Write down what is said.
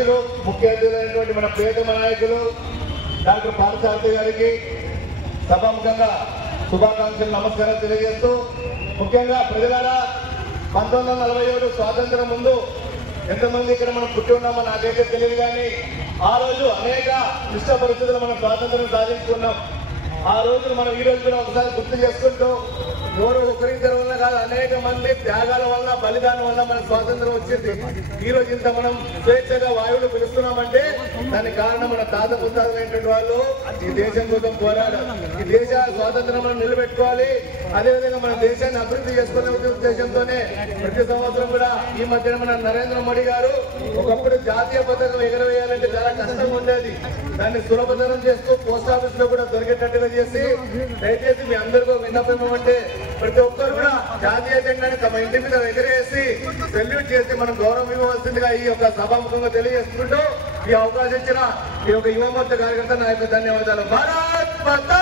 అధ్యక్షులు ముఖ్య అతిథులైనటువంటి మన ప్రియతమ నాయకులు డాక్టర్ పార్థసారథి గారికి సభాముఖంగా శుభాకాంక్షలు నమస్కారాలు తెలియజేస్తూ, ముఖ్యంగా ప్రజలారా 1947 స్వాతంత్రం ముందు ఎంతమంది ఇక్కడ మనం పుట్టి ఉన్నామో నాకైతే తెలియదు, కానీ ఆ రోజు అనేక క్లిష్ట పరిస్థితులు మనం స్వాతంత్రం సాధించుకున్నాం. ఆ రోజు మనం ఈ రోజు కూడా ఒకసారి గుర్తు చేసుకుంటూ, ఎవరు ఒకరిద్దరి వల్ల కాదు, అనేక మంది త్యాగాల వల్ల బలిదానం వల్ల మనకు స్వాతంత్రం వచ్చింది. ఈ రోజు ఇంత మనం స్వేచ్ఛగా వాయువులు పిలుస్తున్నామంటే దానికి కారణం మన తాత ముత్తాతలైనటువంటి వాళ్ళు ఈ దేశం కోసం పోరాడారు. ఈ దేశ స్వాతంత్రం మనం నిలబెట్టుకోవాలి, అదేవిధంగా మన దేశాన్ని అభివృద్ధి చేసుకునే ఉద్దేశంతోనే ప్రతి సంవత్సరం కూడా ఈ మధ్యన మన నరేంద్ర మోడీ గారు ఒకప్పుడు జాతీయ పతాకం ఎగరవేయాలంటే చాలా కష్టంగా ఉండేది. దాన్ని సులభతరం చేస్తూ పోస్ట్ ఆఫీస్ లో కూడా దొరికేటట్టుగా చేసి, దయచేసి మీ అందరికీ విన్నపం అంటే ప్రతి ఒక్కరు కూడా జాతీయ జెండాని తమ ఇంటి మీద ఎగరేసి సెల్యూట్ చేసి మనం గౌరవం ఇవ్వవలసిందిగా ఈ యొక్క సభాముఖంగా తెలియజేసుకుంటూ ఈ అవకాశం ఇచ్చిన ఈ యొక్క యువ మోర్చా కార్యకర్త నా యొక్క ధన్యవాదాలు. భారత్ మాతా